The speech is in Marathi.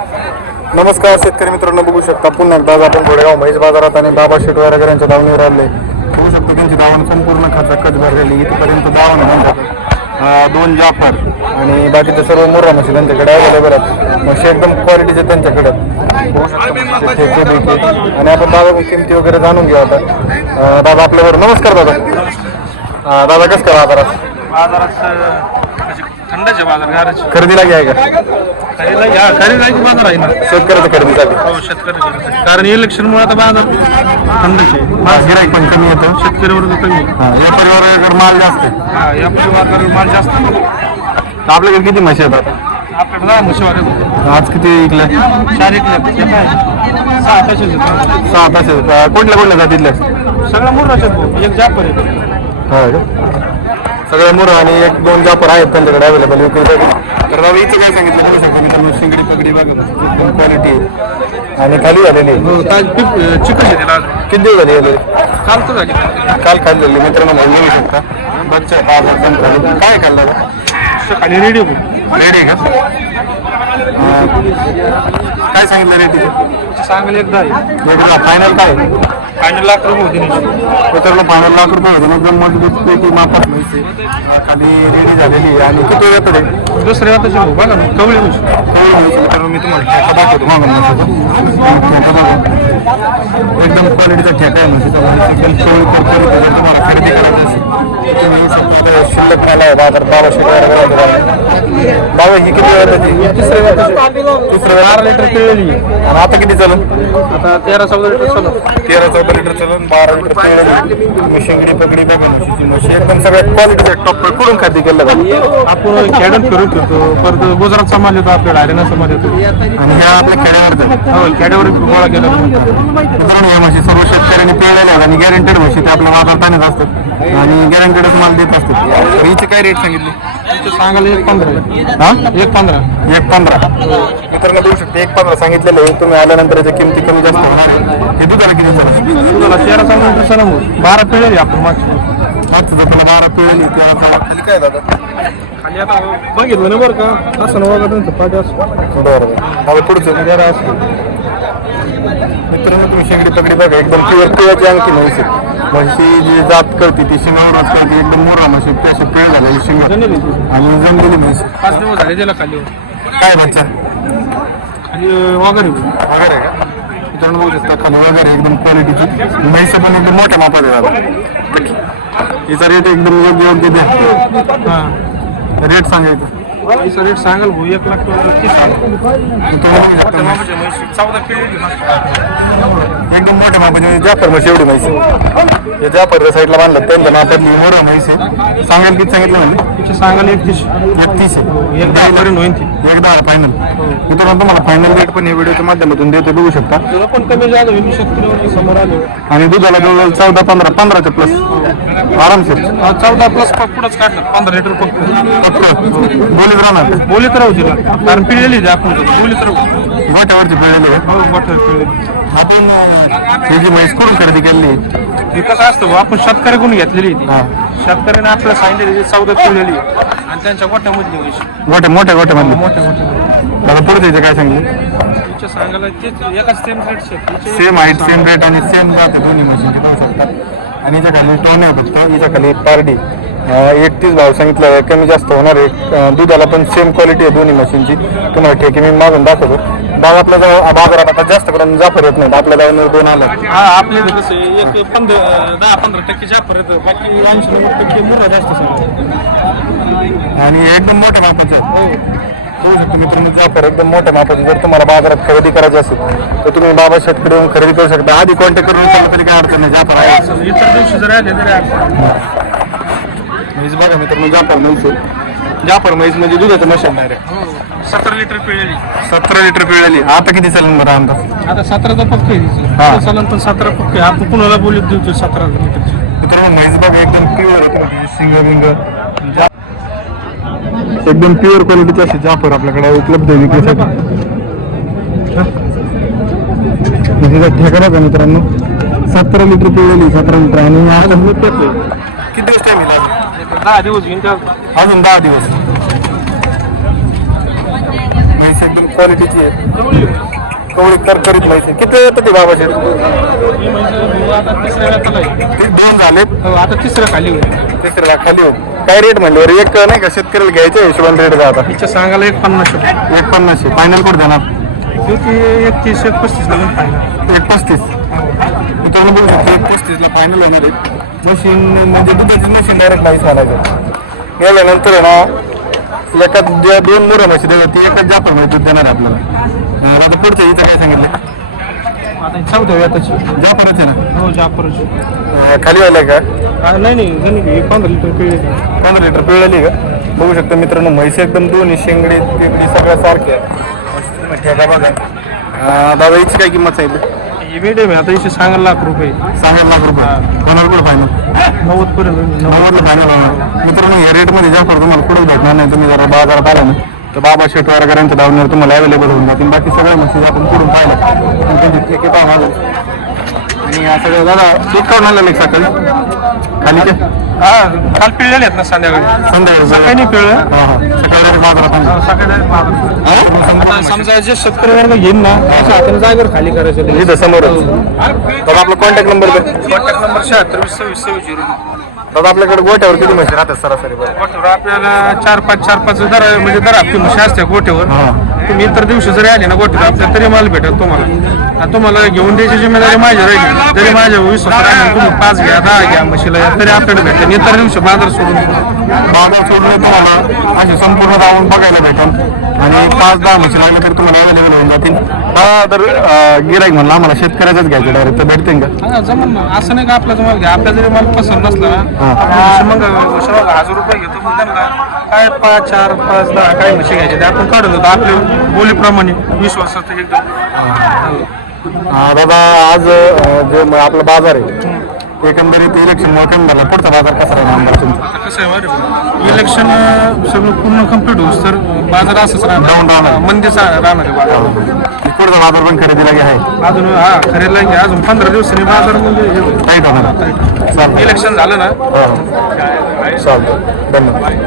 नमस्कार शेतकरी मित्रांनो बघू शकता पुन्हा एकदा आपण घोडेगाव म्हैस बाजारात आणि बाबा शेटवारकर यांच्या दावणीवर आले बघू शकतो त्यांची दावण संपूर्ण खचाखच भरलेली इथपर्यंत दावण दोन जाफर आणि बाकीचे सर्व मुर्रा म्हशी त्यांच्याकडे अवेलेबल आहेत. म्हशी एकदम क्वालिटीचे त्यांच्याकडे आहेत. आणि आपण दादा किमती वगैरे जाणून घेऊ आता. दादा आपल्यावर नमस्कार दादा दादा कसं करा बाजारात? बाजारात थंडाचे बाजार खरेदीला घ्याय का खरेदीला घ्या खरेदीची बाजार आहे ना शेतकऱ्याच्या खरेदीसाठी हो शेतकरी कारण इलेक्शनमुळे आता बाजार थंडचे गिराईक पण कमी येतं शेतकरी वर्ग कमी. हा, या परिवाराकडे माल जास्त आहे हा या परिवार माल जास्त. तर आपल्याकडे किती म्हशी आहेत आता आपल्याकडे जा म्हशीवार आहे. आज किती विकल्या चार एक लाख. ते काय? सहा आहेत. सहा तास आहेत. कुठल्या कुठल्या जातीतल्या सगळ्या मूळ भाऊ. एक जापर आहे हा का सगळ्या मुरं आणि एक दोन जापर आहेत त्यांच्याकडे अवेलेबल विक्रीसाठी तर बाबा इथं काय सांगितलं बघू शकतो मित्रांनो शिंगडी पगडी बघा एकदम क्वालिटी आहे आणि खाली झालेली आहे. हो चिकन त्याला किती दिवस झाले याला? काल तर झाली काल खाल्लेली मित्रांनो म्हणून बघू शकता बच्चा पाच खाली काय खाल्लं? खाली रेडिओ. रेडी का. काय सांगितलं रेटी सांगली एकदा. आहे फायनल काय? फायनल लाख रुपये होते नाही पाण्याला लाख रुपये होते. एकदम मजबूत पैकी म्हैसे खाली रेडी झालेली आहे. आणि किती येतं रे दुसऱ्या वाटाचे भाऊ बघा ना कवळी मी तुम्हाला ठेका दाखवतो. मागून म्हशीचा. ठेका बघा. एकदम क्वालिटीचा ठेका आहे म्हैस एकदम चोळी करतो तुम्हाला खरेदी करायची असेल तुम्ही शिल्लक मला आहे बाजार बाराशे. बाबा ही किती वेळ तिसऱ्या वेळ तिसऱ्या बारा लिटर पिळलेली आणि आता किती चालू? आता तेरा चौदा लिटर चालू. तेरा चौदा लिटर चालून बारा लिटर तेल शिंगडी पगडी बघा म्हशीची म्हशी एकदम सगळ्यात क्वालिटीचे टॉप कुठून खाती केलं का आपण खेड्यात फिरत होतो. परत गुजरात समाज येतो आपल्याला हरियाणा समाज येतो. आणि ह्या आपल्या खेड्यावर हो खेड्यावर गोळा केला या म्हशी सर्व शेतकऱ्यांनी पिळलेल्या आणि गॅरंटेड म्हशी ते आपल्या बाजारात आणत असतात. आणि गॅरंटेडच माल देत असतात. हिची काय रेट सांगितली? सांगायला एक पंधरा हा? एक पंधरा. एक पंधरा. मित्रांनो देऊ शकते. एक पंधरा सांगितलेलं आहे. तुम्ही आल्यानंतर याच्या किमती कमी जास्त होणार आहे. हे दुधाला किती झालं? तुला तेरा बारा पिळलेली आपण मागची. मागचं जर बारा पिळली खाली काय दादा? खाली आता बघितलं ना बरं का. असं ना वगैरे त्यांचं पाठी असं बरं आता पुढचं जरा असं मित्रांनो तुम्ही शेगडी पगडी बघा. एकदम पिळाची अंगठी म्हैस आहे. म्हशी जी जात करते ती शिंगावरच करते एकदम मोरा म्हशी ती अशी पिळ झालेली शिंग आणि जमलेली म्हैस पाच दिवस झाले त्याला खाली. काय बच्चा खाली वगैरे. वगैरे आहे का? मित्रांनो बघू शकता खाली वगैरे एकदम क्वालिटीची म्हैस पण एकदम मोठ्या मापात तिचा रेट एकदम योग्य योग्य द्या. हां. रेट सांगायचं तिचा रेट सांगाल भाऊ? एक लाख शकता म्हैस. मामाच्या म्हशी चौदा पिळलेली एकदम मोठ्या मापाची जाफर म्हशी एवढी म्हैस आहे. हे जाफर साईडला बांधलं त्यांच्या मापातली मोरा म्हैस आहे. सांगायला किती सांगितलं म्हणजे? तिचे सांगायला एकतीस. एकतीस एक दहा पर्यंत होईल ती. एकदा फायनल मित्रांनो तुम्हाला फायनल रेट पण या व्हिडिओच्या माध्यमातून देतो बघू शकता. पण कमी जागा होईल शेतकरी समोर आले. आणि दुधाला जवळजवळ चौदा पंधरा पंधराच्या प्लस आरामशीर. चौदा प्लस पुढंच काढलं पंधरा लिटर फक्त बोलीत राहणार बोलीत राहू तिला. कारण पिळलेली आपण बोलीत राहू. गोट्यावरची पिळलेली आहे. हो पिळलेली आपण अं, ही जी म्हैस कुठून खरेदी केली? हे कसं असतं भाऊ, आपण शेतकऱ्याकडून घेतलेली आहे हा. ती शेतकऱ्याने आपल्याला सांगितलेली चौदा पिळलेली आहे. आणि त्यांच्या गोट्यामधली म्हशी गोट्या मोठ्या गोट्यामधली मोठ्या मोठ्या मला पुढे काय सांगितले सांगायला तेच एकाच same rate same height same rate आणि सेम जाते दोन्ही मशीन पाहू शकतात आणि हिच्या खाली टोन आहे फक्त हिच्या खाली पारडी. एकतीस भाव सांगितलं कमी जास्त होणार आहे. दुधाला पण सेम क्वालिटी आहे दोन्ही मशीनची तुम्हाला ठेके मी मागून दाखवतो. बाग आपल्या जवळ बाजारात आता जास्त करून जाफर येत नाहीत. आपल्या लावून दोन आलं हा आपले इथं कसं आहे, एक पंधरा दहा पंधरा टक्के जाफर येतं. बाकी ऐंशी नव्वद टक्के मुर्रा जास्त समजा आणि एकदम मोठ्या मापाचे. आहेत. बघू शकतो मित्रांनो जाफर एकदम मोठ्या मापाचे. जर तुम्हाला बाजारात खरेदी करायची असेल तर तुम्ही बाबा शेतकरी येऊन खरेदी करू शकता. आधी कॉन्टॅक्ट करून तरी काय अडचण नाही. जाफर आहे. इतर दिवशी जर आले तरी म्हैस बघा मित्रांनो जाफर म्हैस आहे. जाफर म्हैस म्हणजे दुधाचं मशीन डायरेक्ट सतरा लिटर पिळलेली. सतरा लिटर पिळाली आता किती चालेल बरं अंदाज आता सतराचा पक्क आहे हा. चालन पण सतरा पक्क आहे. आपण कुणाला बोलत देऊ सतरा लिटरची? मित्रांनो म्हैस बघा एकदम प्युअर सिंग बिंग. एकदम प्युअर क्वालिटीची अशी जाफर आपल्याकडे उपलब्ध आहे विक्रीसाठी. तिचा ठेका बघा मित्रांनो. सतरा लिटर पिळलेली सतरा लिटर. आणि आता किती दिवस टाइम दहा दिवस घेऊन अजून दहा दिवस. म्हैस एकदम क्वालिटीची आहे. कवळी करकरीत माहिती किती येतं ते बाबा शेठ ही आता तिसऱ्या वेताला आहे. ते दोन झाले हो, आता तिसरं खाली होईल. तिसऱ्या खाली हो काय रेट म्हणल्यावर एक नाही का? शेतकऱ्याला घ्यायचं हिशोबाने रेट जाता तिच्या सांगायला एक पन्नास एक पन्नासशे फायनल कोड देणार? एकतीस एक पस्तीस एक पस्तीस मित्रांनो बघू शकतो एक पस्तीसला फायनल होणार आहे. मशीन म्हणजे दुधाची मशीन डायरेक्ट नाहीच म्हणायचं गेल्यानंतर आहे ना एका ज्या दोन मोऱ्या म्हशी देतात ती एकाच जापरमध्ये दूध देणार आपल्याला. आता पुढच्या इथं काय सांगितलं? आता चौथ्या वेताची. जापरच आहे ना? हो खाली व्हायला का? नाही नाही पंधरा लिटर पिळली. पंधरा लिटर पिळली का? बघू शकता मित्रांनो म्हैस एकदम दोन्ही शेंगडी तिकडी सगळ्या सारख्या. बघा. दादा हिची काय किंमत सांगितली? ही मिडियम आहे आता हिचे सांगायला लाख रुपये. सांगा लाख रुपये. कोणाला कुठं फायनल नव्वद पर्यंत नव्वदला फायनल होणार. मित्रांनो या रेटमध्ये जाफर तुम्हाला कुठं भेटणार नाही तुम्ही जरा बाजारात आला ना तर बाबा शेट वगैरेंच्या धावण्यावर तुम्हाला अवेलेबल होऊन जातील. बाकी सगळ्या मशीन आपण पुढून पाहिलं त्यांची ठेके आणि या सगळ्या दादा दूध काढून आलं नाही सकाळी. खाली हा काल पिळलेले आहेत ना संध्याकाळी. संध्याकाळी सकाळी नाही पिळलं. हा हा. सकाळी बाजारात आणलं. सकाळी आता समजा जे शेतकरी वर्ग घेईन ना असं हाताने जागेवर खाली करायचं ते. इथं समोरच दादा आपला कॉन्टॅक्ट नंबर दे. कॉन्टॅक्ट नंबर शहात्तर वीस सव्वीस सव्वीस झिरो दादा आपल्याकडे गोट्यावर किती म्हशी राहतात सरासरी बरं? गोठ्यावर आपल्याला चार पाच चार पाच दर म्हणजे दर म्हशी असते गोठ्यावर हा. तुम्ही इतर दिवशी जरी आले ना गोठ्यावर आपल्याला तरी माल भेटेल तुम्हाला. तुम्हाला घेऊन द्यायची जिम्मेदारी माझी राहील. जरी माझ्या विश्वास राहील तुम्ही पाच घ्या दहा घ्या म्हशीला या, तरी आपल्याकडे भेटेल. इतर दिवशी बाजार सोडून बाजार सोडले तुम्हाला असे संपूर्ण राहून बघायला भेटेल. आणि पाच दहा म्हशी लागले तर तुम्हाला अवेलेबल होऊन जातील. हा तर गिराईक म्हणलं आम्हाला शेतकऱ्याचाच घ्यायचं डायरेक्ट तर भेटतील का? हा जमून ना. असं नाही का आपल्याचा माल घ्या. आपल्या जरी माल पसंत नसला ना मग हजार रुपये घेतो मग त्यांना. काय पाच चार पाच दहा काय म्हशी घ्यायचे ते आपण काढून देतो. आपल्या बोलीप्रमाणे विश्वासाचं एकदम. दादा आज जे आपला बाजार आहे एकंदरीत इलेक्शन कमी झाला. पुढचा बाजार कसा आमदार तुमचा? कसं आहे इलेक्शन सगळं पूर्ण कंप्लीट होऊस तर बाजार असंच राहणार. राहणार. मंदीच राहणार आहे बाजार. पुढचा बाजार पण खरेदीला घ्या आहे. अजून हा खरेला घ्या. अजून पंधरा दिवसांनी बाजार म्हणजे हे. टाईट होणार. चालतं इलेक्शन झालं ना? चालतं धन्यवाद.